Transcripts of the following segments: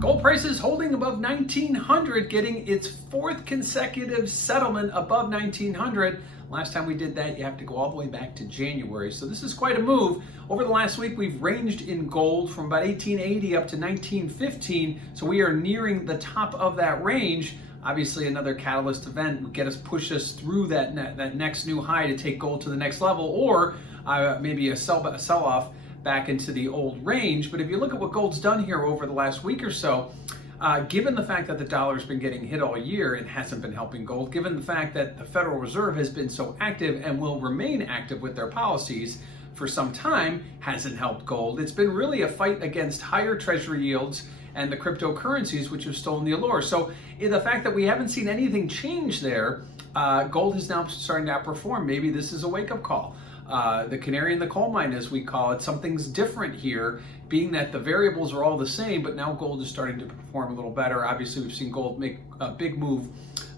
Gold prices holding above 1900, getting its fourth consecutive settlement above 1900. Last time we did that, you have to go all the way back to January. So this is quite a move. Over the last week, we've ranged in gold from about 1880 up to 1915. So we are nearing the top of that range. Obviously, another catalyst event would push us through that next new high to take gold to the next level, or maybe a sell-off back into the old range. But if you look at what gold's done here over the last week or so, given the fact that the dollar's been getting hit all year, it hasn't been helping gold. Given the fact that the Federal Reserve has been so active and will remain active with their policies for some time, hasn't helped gold. It's been really a fight against higher treasury yields and the cryptocurrencies, which have stolen the allure. So the fact that we haven't seen anything change there, gold is now starting to outperform. Maybe this is a wake-up call. The canary in the coal mine, as we call it. Something's different here, being that the variables are all the same, but now gold is starting to perform a little better. Obviously, we've seen gold make a big move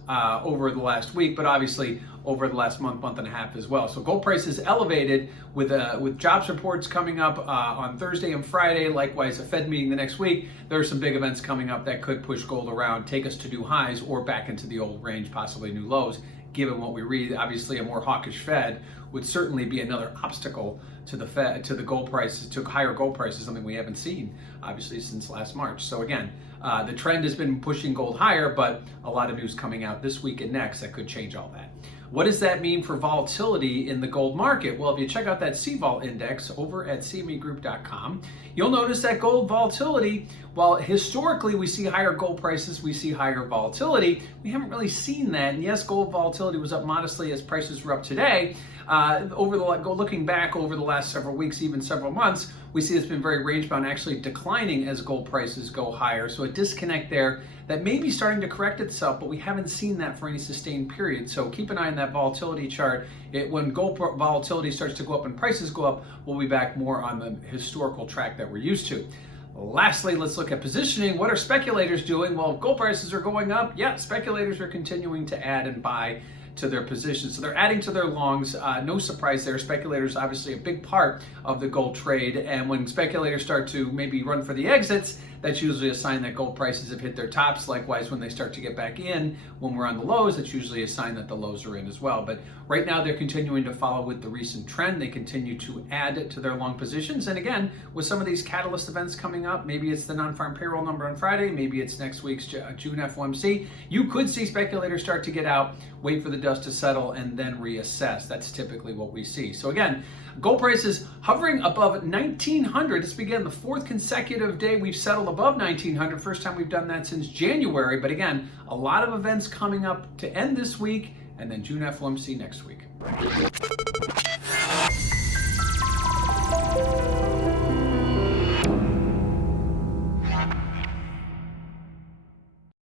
over the last week, but obviously over the last month and a half as well. So gold price is elevated with jobs reports coming up on Thursday and Friday. Likewise, a Fed meeting the next week. There are some big events coming up that could push gold around, take us to new highs or back into the old range, possibly new lows. Given what we read, obviously a more hawkish Fed would certainly be another obstacle to the Fed, to the gold prices, to higher gold prices, something we haven't seen obviously since last March. So again, the trend has been pushing gold higher, but a lot of news coming out this week and next that could change all that. What does that mean for volatility in the gold market? Well, if you check out that CVOL index over at cmegroup.com, you'll notice that gold volatility, while historically we see higher gold prices, we see higher volatility, we haven't really seen that. And yes, gold volatility was up modestly as prices were up today. Looking back over the last several weeks, even several months, we see it's been very range-bound, actually declining as gold prices go higher. So a disconnect there that may be starting to correct itself, but we haven't seen that for any sustained period. So keep an eye on that volatility chart. When gold volatility starts to go up and prices go up, we'll be back more on the historical track that we're used to. Lastly, let's look at positioning. What are speculators doing? Well, if gold prices are going up, yeah, speculators are continuing to add and buy to their positions. So they're adding to their longs. No surprise there. Speculators obviously a big part of the gold trade. And when speculators start to maybe run for the exits, that's usually a sign that gold prices have hit their tops. Likewise, when they start to get back in, when we're on the lows, that's usually a sign that the lows are in as well. But right now, they're continuing to follow with the recent trend. They continue to add to their long positions. And again, with some of these catalyst events coming up, maybe it's the non-farm payroll number on Friday, maybe it's next week's June FOMC, you could see speculators start to get out, wait for the dust to settle, and then reassess. That's typically what we see. So again, gold prices hovering above 1900. This began the fourth consecutive day we've settled above 1900. First time we've done that since January. But again, a lot of events coming up to end this week, and then June FOMC next week.